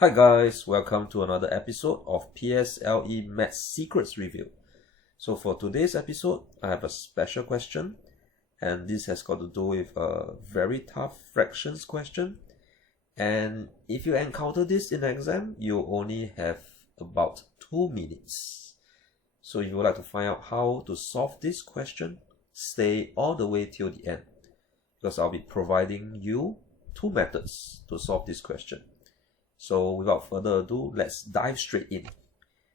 Hi guys, welcome to another episode of PSLE Maths Secrets Review. So for today's episode, I have a special question, and this has got to do with a very tough fractions question. And if you encounter this in the exam, you only have about 2 minutes. So if you would like to find out how to solve this question, stay all the way till the end, because I'll be providing you 2 methods to solve this question. So without further ado, let's dive straight in.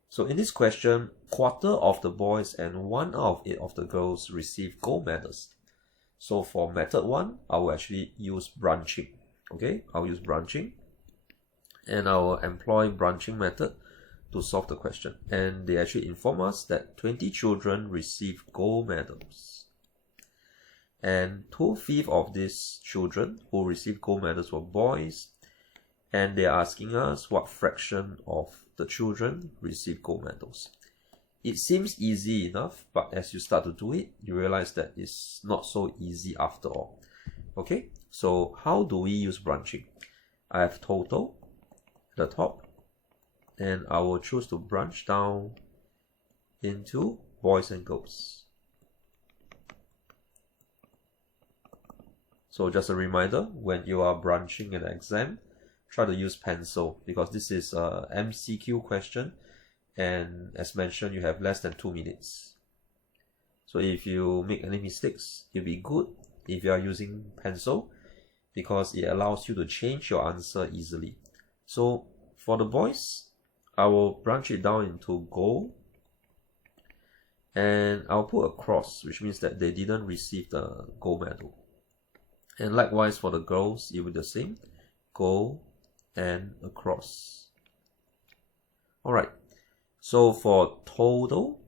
So in this question, quarter of the boys and 1 out of 8 of the girls receive gold medals. So for method 1, I will actually use branching. Okay, I'll use branching, and I will employ branching method to solve the question. And they actually inform us that 20 children receive gold medals. And 2/5 of these children who receive gold medals were boys. And they are asking us what fraction of the children receive gold medals. It seems easy enough, but as you start to do it, you realize that it's not so easy after all. Okay, so how do we use branching? I have total at the top, and I will choose to branch down into boys and girls. So just a reminder, when you are branching an exam, try to use pencil, because this is a MCQ question, and as mentioned, you have less than 2 minutes. So if you make any mistakes, it'll be good if you are using pencil, because it allows you to change your answer easily. So for the boys, I will branch it down into gold, and I'll put a cross, which means that they didn't receive the gold medal. And likewise for the girls, it will be the same, gold and a cross. Alright, so for total,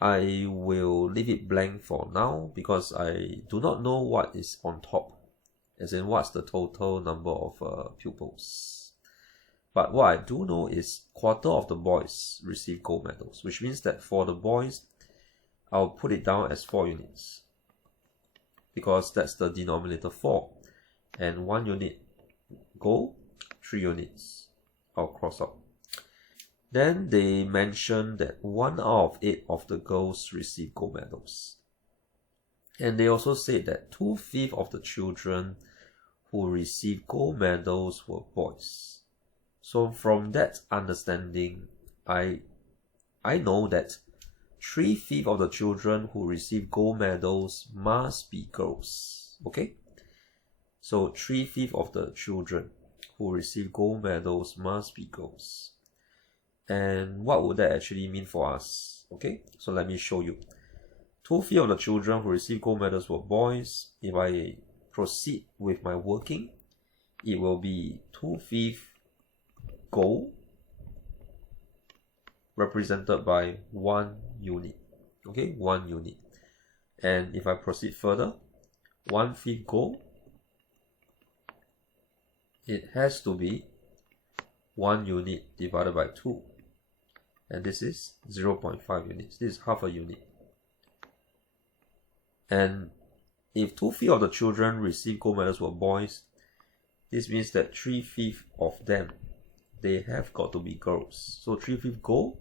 I will leave it blank for now, because I do not know what is on top, as in what's the total number of pupils. But what I do know is quarter of the boys receive gold medals, which means that for the boys, I'll put it down as 4 units, because that's the denominator 4, and 1 unit gold, 3 units, I'll cross out. Then they mentioned that 1 out of 8 of the girls receive gold medals. And they also said that 2/5 of the children who receive gold medals were boys. So from that understanding, I know that 3/5 of the children who receive gold medals must be girls. Okay? So 3/5 of the children who receive gold medals must be girls. And what would that actually mean for us? Okay, so let me show you. 2/5 of the children who receive gold medals were boys. If I proceed with my working, it will be 2/5 gold represented by 1 unit. Okay, 1 unit. And if I proceed further, 1/5 gold, it has to be 1 unit divided by 2. And this is 0.5 units. This is half a unit. And if 2/5 of the children receive gold medals were boys, this means that 3/5 of them, they have got to be girls. So 3/5 gold,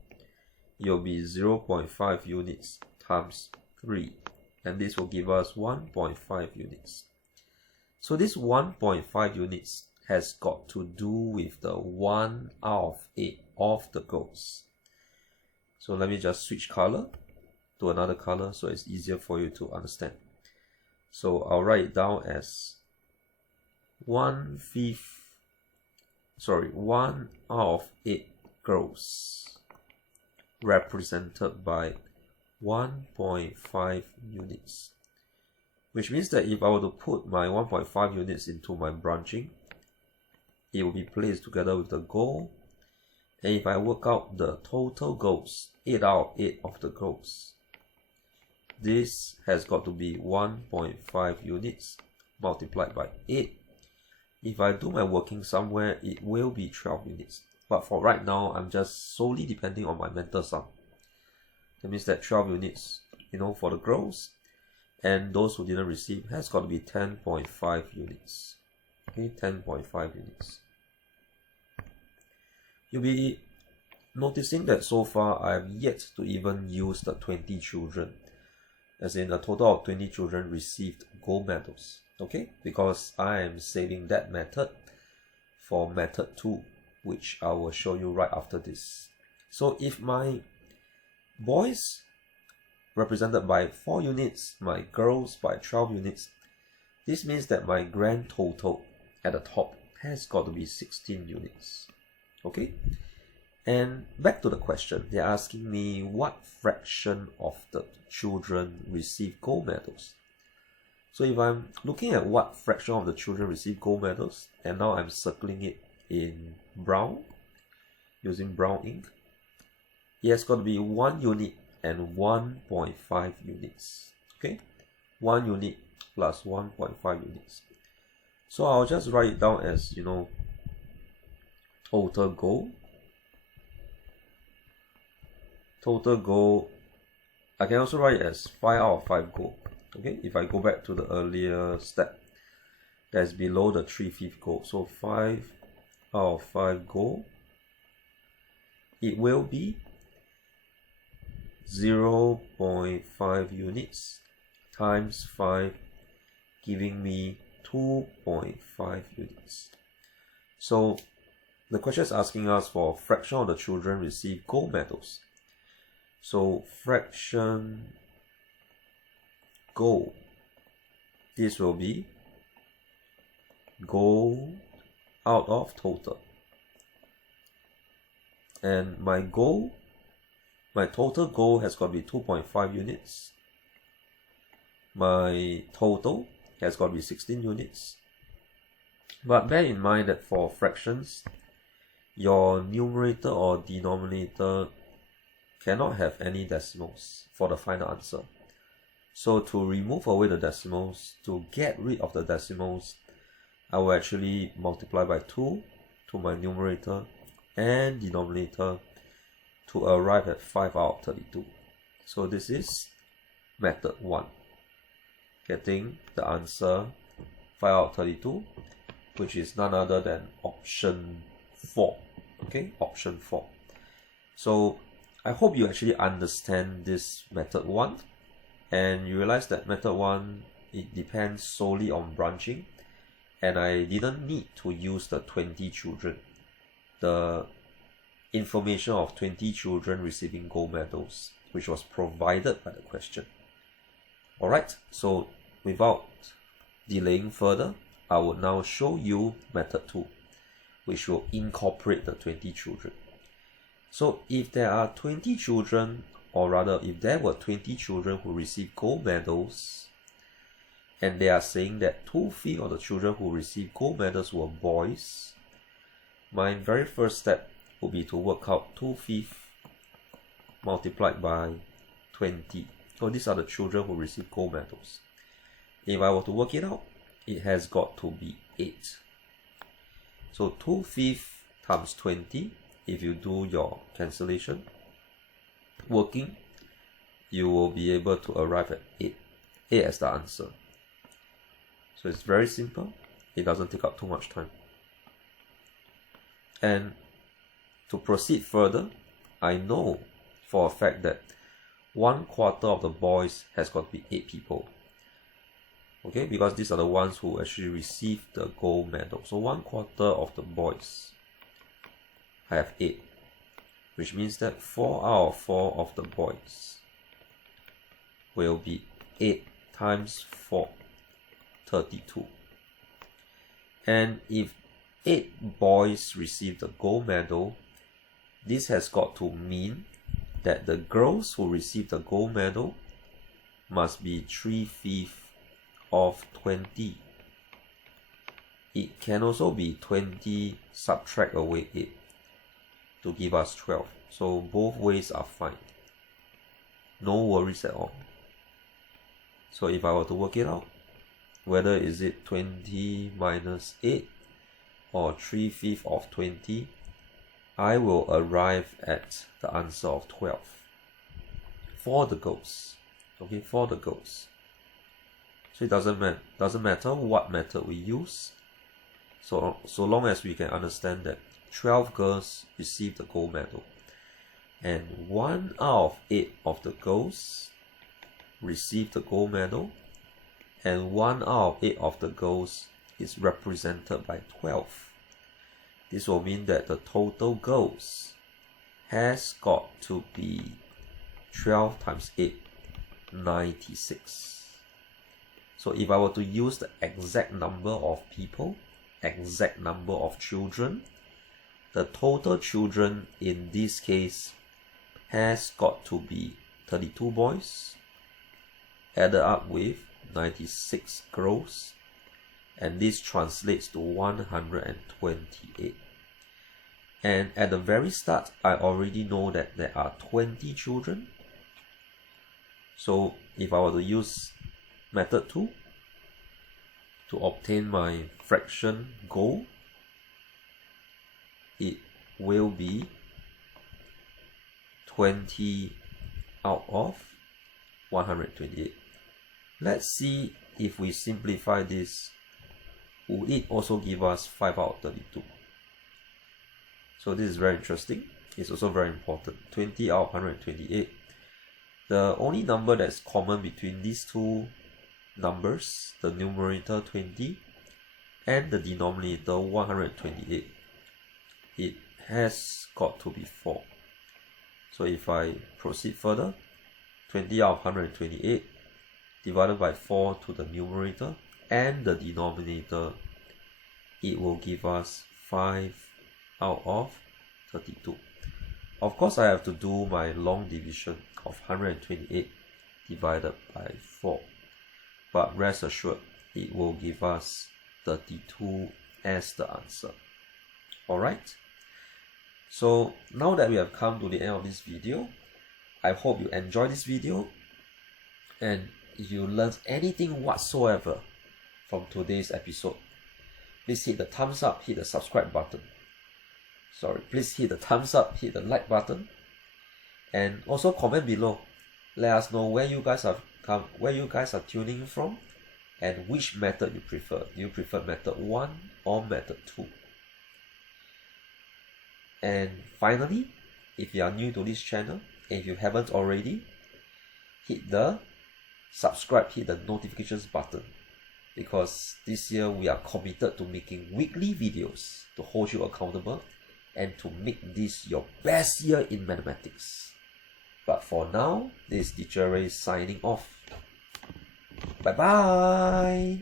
it will be 0.5 units times 3. And this will give us 1.5 units. So this 1.5 units has got to do with the 1 out of 8 of the girls. So let me just switch color to another color so it's easier for you to understand. So I'll write it down as 1 out of 8 girls represented by 1.5 units. Which means that if I were to put my 1.5 units into my branching, it will be placed together with the gold. And if I work out the total goals, 8 out of 8 of the goals, this has got to be 1.5 units multiplied by 8. If I do my working somewhere, it will be 12 units. But for right now, I'm just solely depending on my mental sum. That means that 12 units, for the girls, and those who didn't receive has got to be 10.5 units. Okay, 10.5 units. you'll be noticing that so far I have yet to even use the 20 children, as in a total of 20 children received gold medals, okay? Because I am saving that method for method 2, which I will show you right after this. So if my boys represented by 4 units, my girls by 12 units, this means that my grand total at the top has got to be 16 units, okay? And back to the question, they're asking me what fraction of the children receive gold medals. So if I'm looking at what fraction of the children receive gold medals, and now I'm circling it in brown, using brown ink, it has got to be 1 unit and 1.5 units, okay? 1 unit plus 1.5 units. So I'll just write it down as, total gold. Total gold, I can also write it as 5 out of 5 gold. Okay, if I go back to the earlier step, that's below the 3/5 gold. So 5 out of 5 gold, it will be 0.5 units times 5, giving me 2.5 units. So the question is asking us for fraction of the children receive gold medals. So fraction gold, this will be gold out of total. And my total gold has got to be 2.5 units. My total has got to be 16 units. But bear in mind that for fractions, your numerator or denominator cannot have any decimals for the final answer. So to remove away the decimals, to get rid of the decimals, I will actually multiply by 2 to my numerator and denominator to arrive at 5 out of 32. So this is method 1, getting the answer 5 out of 32, which is none other than option 4. Okay, option 4. So I hope you actually understand this method 1, and you realize that method 1, it depends solely on branching, and I didn't need to use the 20 children, the information of 20 children receiving gold medals, which was provided by the question. Alright, so without delaying further, I will now show you method 2, which will incorporate the 20 children. So if there are 20 children, or rather if there were 20 children who received gold medals, and they are saying that 2/5 of the children who received gold medals were boys, my very first step would be to work out 2/5 multiplied by 20. So these are the children who received gold medals. If I were to work it out, it has got to be 8. So 2/5 times 20, if you do your cancellation, working, you will be able to arrive at 8 as the answer. So it's very simple, it doesn't take up too much time. And to proceed further, I know for a fact that 1/4 of the boys has got to be 8 people. Okay, because these are the ones who actually received the gold medal. So 1/4 of the boys have 8, which means that 4 out of 4 of the boys will be 8 times 4, 32. And if 8 boys receive the gold medal, this has got to mean that the girls who receive the gold medal must be 3/5 of 20. It can also be 20 subtract away 8 to give us 12. So both ways are fine. No worries at all. So if I were to work it out, whether is it 20 minus 8 or 3/5 of 20, I will arrive at the answer of 12 for the girls. Okay, for the girls. So it doesn't matter what method we use. So long as we can understand that 12 girls received the gold medal, and 1 out of 8 of the girls received the gold medal, and 1 out of 8 of the girls is represented by 12. This will mean that the total girls has got to be 12 times 8, 96. So if I were to use the exact number of people, exact number of children, the total children in this case has got to be 32 boys added up with 96 girls, and this translates to 128. And at the very start, I already know that there are 20 children. So if I were to use method 2 to obtain my fraction goal, it will be 20 out of 128. Let's see if we simplify this, will it also give us 5 out of 32? So this is very interesting. It's also very important. 20 out of 128. The only number that's common between these two numbers, the numerator 20 and the denominator 128, it has got to be 4. So if I proceed further, 20 out of 128 divided by 4 to the numerator and the denominator, it will give us 5 out of 32. Of course, I have to do my long division of 128 divided by 4. But rest assured, it will give us 32 as the answer. Alright? So now that we have come to the end of this video, I hope you enjoyed this video, and if you learned anything whatsoever from today's episode, please hit the thumbs up, hit the subscribe button. Please hit the thumbs up, hit the like button, and also comment below. Let us know where you guys are tuning from, and which method you prefer. Do you prefer method 1 or method 2? And finally, if you are new to this channel, and if you haven't already, hit the subscribe, hit the notifications button, because this year we are committed to making weekly videos to hold you accountable and to make this your best year in mathematics. But for now, this is Teacher Ray signing off. Bye bye.